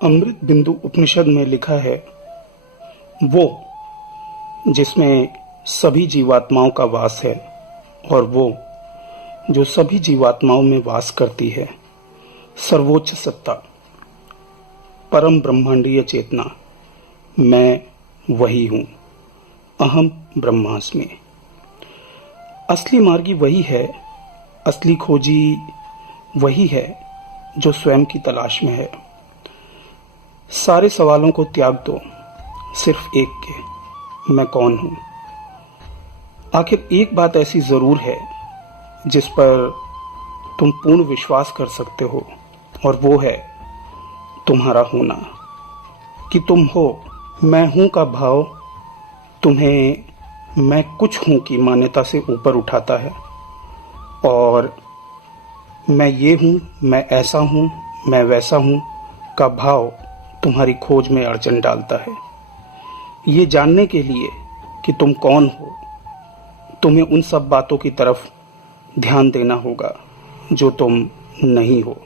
अमृत बिंदु उपनिषद में लिखा है, वो जिसमें सभी जीवात्माओं का वास है और वो जो सभी जीवात्माओं में वास करती है, सर्वोच्च सत्ता, परम ब्रह्मांडीय चेतना, मैं वही हूँ। अहम ब्रह्मास्मि। असली मार्गी वही है, असली खोजी वही है जो स्वयं की तलाश में है। सारे सवालों को त्याग दो, सिर्फ एक के, मैं कौन हूं। आखिर एक बात ऐसी जरूर है जिस पर तुम पूर्ण विश्वास कर सकते हो, और वो है तुम्हारा होना। कि तुम हो, मैं हूं का भाव तुम्हें मैं कुछ हूं की मान्यता से ऊपर उठाता है, और मैं ये हूं, मैं ऐसा हूं, मैं वैसा हूं का भाव तुम्हारी खोज में अड़चन डालता है। ये जानने के लिए कि तुम कौन हो, तुम्हें उन सब बातों की तरफ ध्यान देना होगा जो तुम नहीं हो,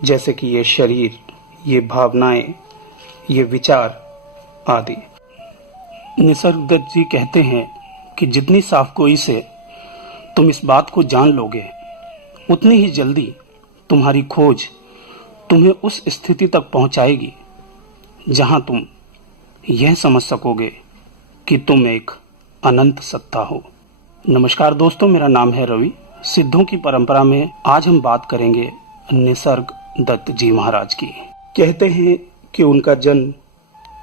जैसे कि ये शरीर, ये भावनाएं, ये विचार आदि। निसर्गदत्त जी कहते हैं कि जितनी साफगोई से तुम इस बात को जान लोगे, उतनी ही जल्दी तुम्हारी खोज तुम्हें उस स्थिति तक पहुंचाएगी जहां तुम यह समझ सकोगे कि तुम एक अनंत सत्ता हो। नमस्कार दोस्तों, मेरा नाम है रवि। सिद्धों की परंपरा में आज हम बात करेंगे निसर्ग दत्त जी महाराज की। कहते हैं कि उनका जन्म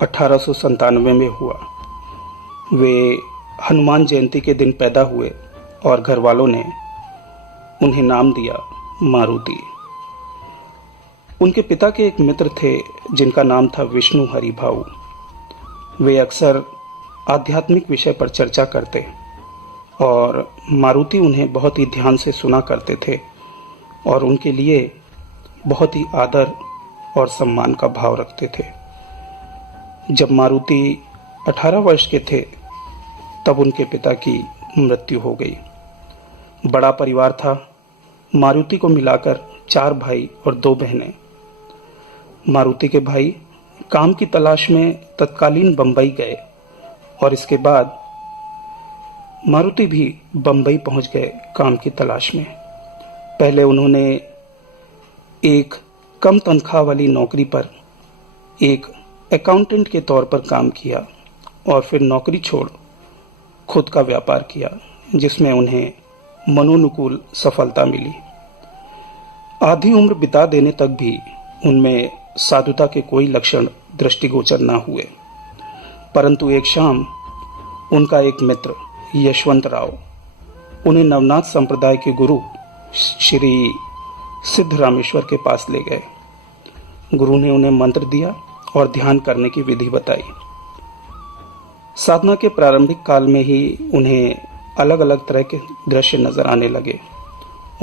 1897 में हुआ। वे हनुमान जयंती के दिन पैदा हुए और घर वालों ने उन्हें नाम दिया मारुति। उनके पिता के एक मित्र थे जिनका नाम था विष्णु हरि भाऊ। वे अक्सर आध्यात्मिक विषय पर चर्चा करते और मारुति उन्हें बहुत ही ध्यान से सुना करते थे और उनके लिए बहुत ही आदर और सम्मान का भाव रखते थे। जब मारुति 18 वर्ष के थे तब उनके पिता की मृत्यु हो गई। बड़ा परिवार था। मारुति को मिलाकर 4 भाई और 2 बहनें। मारुति के भाई काम की तलाश में तत्कालीन बंबई गए और इसके बाद मारुति भी बंबई पहुंच गए काम की तलाश में। पहले उन्होंने एक कम तनख्वाह वाली नौकरी पर एक अकाउंटेंट के तौर पर काम किया और फिर नौकरी छोड़ खुद का व्यापार किया, जिसमें उन्हें मनोनुकूल सफलता मिली। आधी उम्र बिता देने तक भी उनमें साधुता के कोई लक्षण दृष्टिगोचर न हुए। परंतु एक शाम उनका एक मित्र यशवंत राव उन्हें नवनाथ संप्रदाय के गुरु श्री सिद्धरामेश्वर के पास ले गए। गुरु ने उन्हें मंत्र दिया और ध्यान करने की विधि बताई। साधना के प्रारंभिक काल में ही उन्हें अलग अलग तरह के दृश्य नजर आने लगे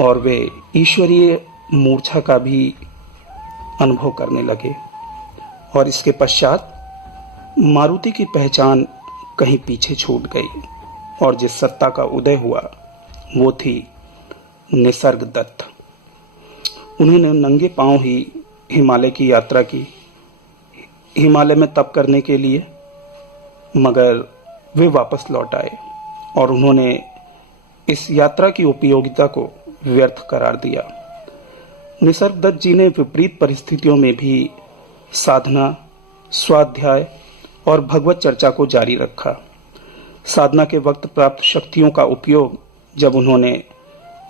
और वे ईश्वरीय मूर्छा का भी अनुभव करने लगे। और इसके पश्चात मारुति की पहचान कहीं पीछे छूट गई और जिस सत्ता का उदय हुआ वो थी निसर्ग दत्त। उन्होंने नंगे पांव ही हिमालय की यात्रा की, हिमालय में तप करने के लिए, मगर वे वापस लौट आए और उन्होंने इस यात्रा की उपयोगिता को व्यर्थ करार दिया। निसर्गदत्त जी ने विपरीत परिस्थितियों में भी साधना, स्वाध्याय और भगवत चर्चा को जारी रखा। साधना के वक्त प्राप्त शक्तियों का उपयोग जब उन्होंने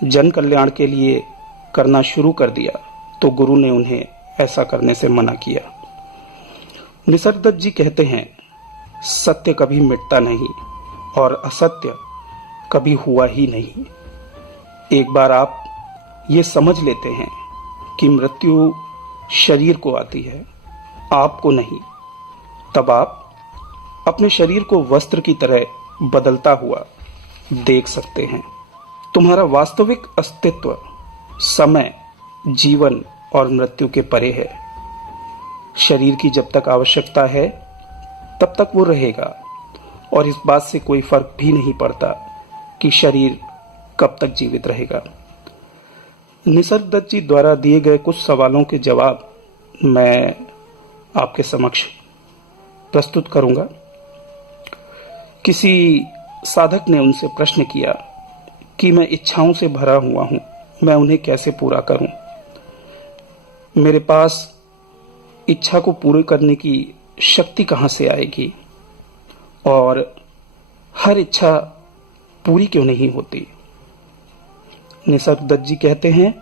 जन कल्याण के लिए करना शुरू कर दिया तो गुरु ने उन्हें ऐसा करने से मना किया। निसर्गदत्त जी कहते हैं, सत्य कभी मिटता नहीं और असत्य कभी हुआ ही नहीं। एक बार आप ये समझ लेते हैं कि मृत्यु शरीर को आती है, आपको नहीं, तब आप अपने शरीर को वस्त्र की तरह बदलता हुआ देख सकते हैं। तुम्हारा वास्तविक अस्तित्व समय, जीवन और मृत्यु के परे है। शरीर की जब तक आवश्यकता है तब तक वो रहेगा और इस बात से कोई फर्क भी नहीं पड़ता कि शरीर कब तक जीवित रहेगा। निसर्गदत्त जी द्वारा दिए गए कुछ सवालों के जवाब मैं आपके समक्ष प्रस्तुत करूंगा। किसी साधक ने उनसे प्रश्न किया कि मैं इच्छाओं से भरा हुआ हूं, मैं उन्हें कैसे पूरा करूं? मेरे पास इच्छा को पूरी करने की शक्ति कहां से आएगी? और हर इच्छा पूरी क्यों नहीं होती? निसर्गदत्त जी कहते हैं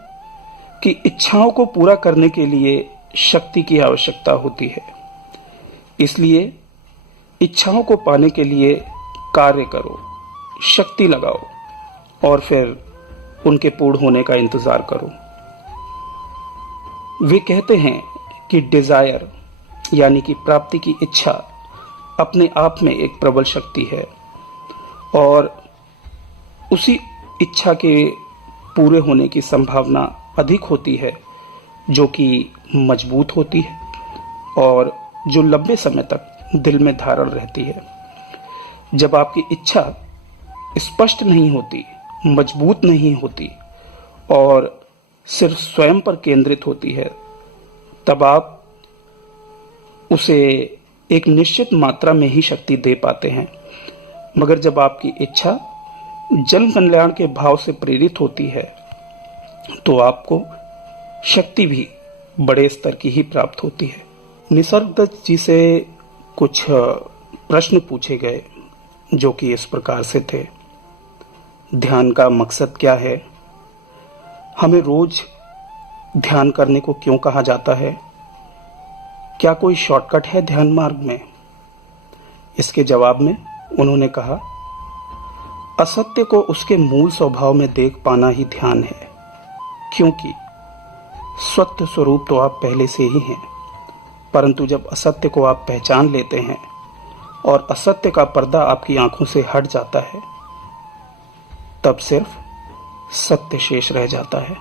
कि इच्छाओं को पूरा करने के लिए शक्ति की आवश्यकता होती है, इसलिए इच्छाओं को पाने के लिए कार्य करो, शक्ति लगाओ और फिर उनके पूर्ण होने का इंतजार करो। वे कहते हैं कि डिजायर यानी कि प्राप्ति की इच्छा अपने आप में एक प्रबल शक्ति है और उसी इच्छा के पूरे होने की संभावना अधिक होती है जो कि मजबूत होती है और जो लंबे समय तक दिल में धारण रहती है। जब आपकी इच्छा स्पष्ट नहीं होती, मजबूत नहीं होती और सिर्फ स्वयं पर केंद्रित होती है, तब आप उसे एक निश्चित मात्रा में ही शक्ति दे पाते हैं। मगर जब आपकी इच्छा जन कल्याण के भाव से प्रेरित होती है तो आपको शक्ति भी बड़े स्तर की ही प्राप्त होती है। निसर्गदत्त जी से कुछ प्रश्न पूछे गए जो कि इस प्रकार से थे। ध्यान का मकसद क्या है? हमें रोज ध्यान करने को क्यों कहा जाता है? क्या कोई शॉर्टकट है ध्यान मार्ग में? इसके जवाब में उन्होंने कहा, असत्य को उसके मूल स्वभाव में देख पाना ही ध्यान है, क्योंकि सत्य स्वरूप तो आप पहले से ही हैं, परंतु जब असत्य को आप पहचान लेते हैं और असत्य का पर्दा आपकी आंखों से हट जाता है, तब सिर्फ सत्य शेष रह जाता है।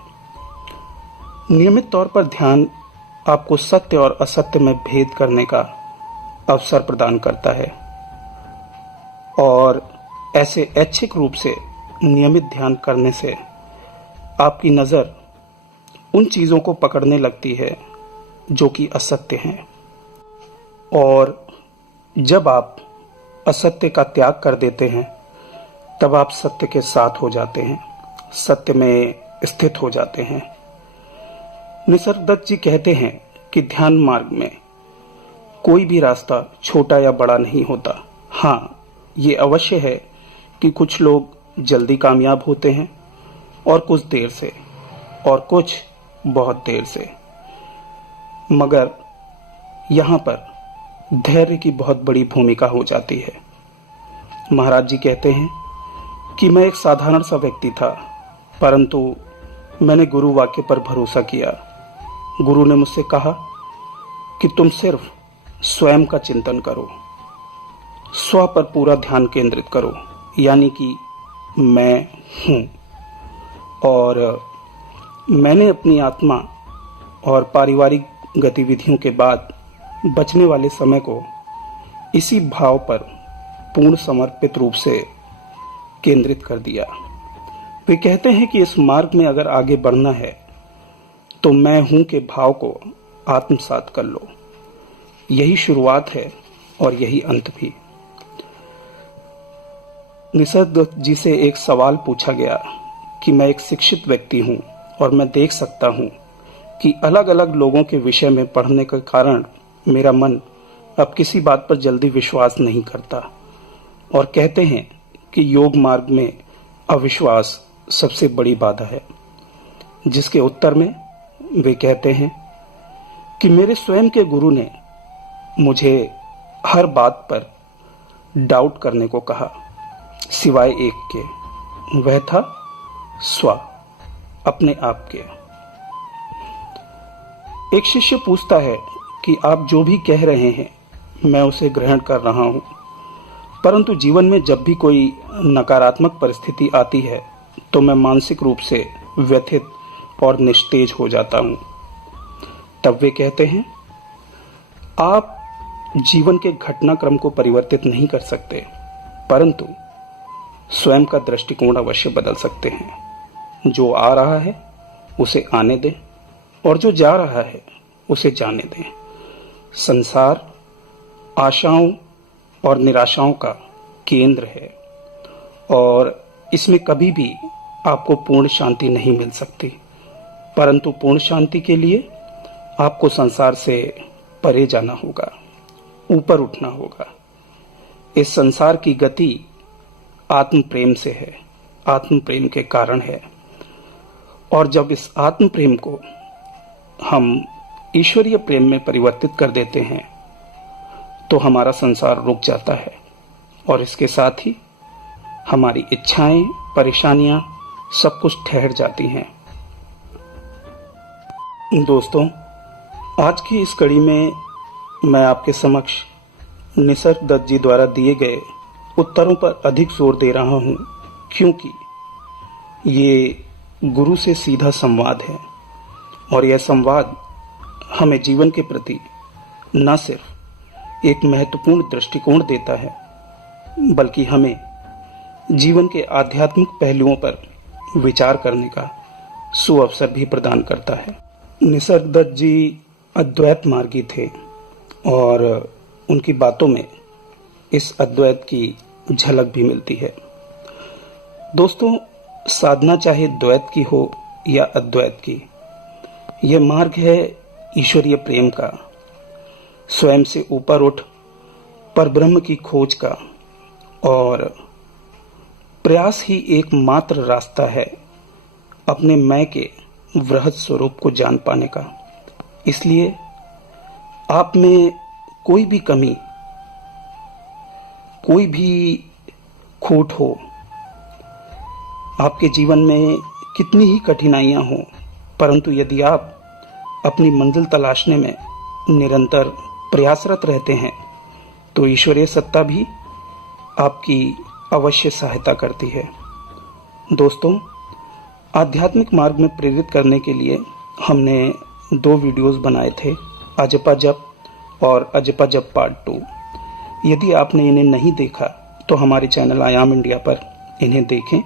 नियमित तौर पर ध्यान आपको सत्य और असत्य में भेद करने का अवसर प्रदान करता है और ऐसे ऐच्छिक रूप से नियमित ध्यान करने से आपकी नजर उन चीजों को पकड़ने लगती है जो कि असत्य हैं, और जब आप असत्य का त्याग कर देते हैं तब आप सत्य के साथ हो जाते हैं, सत्य में स्थित हो जाते हैं। निसर्गदत्त जी कहते हैं कि ध्यान मार्ग में कोई भी रास्ता छोटा या बड़ा नहीं होता। हाँ, ये अवश्य है कि कुछ लोग जल्दी कामयाब होते हैं और कुछ देर से और कुछ बहुत देर से, मगर यहाँ पर धैर्य की बहुत बड़ी भूमिका हो जाती है। महाराज जी कहते हैं कि मैं एक साधारण सा व्यक्ति था, परंतु मैंने गुरु वाक्य पर भरोसा किया। गुरु ने मुझसे कहा कि तुम सिर्फ स्वयं का चिंतन करो, स्व पर पूरा ध्यान केंद्रित करो, यानी कि मैं हूँ। और मैंने अपनी आत्मा और पारिवारिक गतिविधियों के बाद बचने वाले समय को इसी भाव पर पूर्ण समर्पित रूप से केंद्रित कर दिया। वे कहते हैं कि इस मार्ग में अगर आगे बढ़ना है तो मैं हूं के भाव को आत्मसात कर लो। यही शुरुआत है और यही अंत भी। निसर्गदत्त जी से एक सवाल पूछा गया कि मैं एक शिक्षित व्यक्ति हूं और मैं देख सकता हूं कि अलग अलग लोगों के विषय में पढ़ने के कारण मेरा मन अब किसी बात पर जल्दी विश्वास नहीं करता, और कहते हैं कि योग मार्ग में अविश्वास सबसे बड़ी बाधा है। जिसके उत्तर में वे कहते हैं कि मेरे स्वयं के गुरु ने मुझे हर बात पर डाउट करने को कहा, सिवाय एक के, वह था स्व, अपने आप के। एक शिष्य पूछता है कि आप जो भी कह रहे हैं मैं उसे ग्रहण कर रहा हूं, परंतु जीवन में जब भी कोई नकारात्मक परिस्थिति आती है तो मैं मानसिक रूप से व्यथित और निस्तेज हो जाता हूं। तब वे कहते हैं, आप जीवन के घटनाक्रम को परिवर्तित नहीं कर सकते, परंतु स्वयं का दृष्टिकोण अवश्य बदल सकते हैं। जो आ रहा है उसे आने दें और जो जा रहा है उसे जाने दें। संसार आशाओं और निराशाओं का केंद्र है और इसमें कभी भी आपको पूर्ण शांति नहीं मिल सकती। परंतु पूर्ण शांति के लिए आपको संसार से परे जाना होगा, ऊपर उठना होगा। इस संसार की गति आत्म प्रेम से है, आत्म प्रेम के कारण है। और जब इस आत्म प्रेम को हम ईश्वरीय प्रेम में परिवर्तित कर देते हैं तो हमारा संसार रुक जाता है और इसके साथ ही हमारी इच्छाएं, परेशानियां सब कुछ ठहर जाती हैं। दोस्तों, आज की इस कड़ी में मैं आपके समक्ष निसर्ग दत्त जी द्वारा दिए गए उत्तरों पर अधिक जोर दे रहा हूं, क्योंकि ये गुरु से सीधा संवाद है और यह संवाद हमें जीवन के प्रति न सिर्फ एक महत्वपूर्ण दृष्टिकोण देता है, बल्कि हमें जीवन के आध्यात्मिक पहलुओं पर विचार करने का सुअवसर भी प्रदान करता है। निसर्ग दत्त जी अद्वैत मार्गी थे और उनकी बातों में इस अद्वैत की झलक भी मिलती है। दोस्तों, साधना चाहे द्वैत की हो या अद्वैत की, यह मार्ग है ईश्वरीय प्रेम का, स्वयं से ऊपर उठ परब्रह्म की खोज का, और प्रयास ही एकमात्र रास्ता है अपने मैं के वृहद स्वरूप को जान पाने का। इसलिए आप में कोई भी कमी, कोई भी खोट हो, आपके जीवन में कितनी ही कठिनाइयां हो, परंतु यदि आप अपनी मंजिल तलाशने में निरंतर प्रयासरत रहते हैं तो ईश्वरीय सत्ता भी आपकी अवश्य सहायता करती है। दोस्तों, आध्यात्मिक मार्ग में प्रेरित करने के लिए हमने 2 वीडियोस बनाए थे, अजपा जप और अजपा जप पार्ट 2। यदि आपने इन्हें नहीं देखा तो हमारे चैनल आयाम इंडिया पर इन्हें देखें,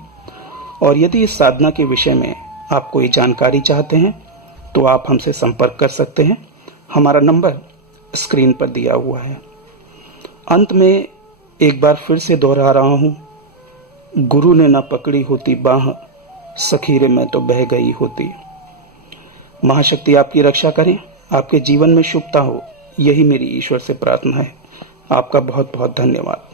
और यदि इस साधना के विषय में आप कोई जानकारी चाहते हैं तो आप हमसे संपर्क कर सकते हैं। हमारा नंबर स्क्रीन पर दिया हुआ है। अंत में एक बार फिर से दोहरा रहा हूं, गुरु ने न पकड़ी होती बाह, सखी रे मैं तो बह गई होती। महाशक्ति आपकी रक्षा करें, आपके जीवन में शुभता हो, यही मेरी ईश्वर से प्रार्थना है। आपका बहुत बहुत धन्यवाद।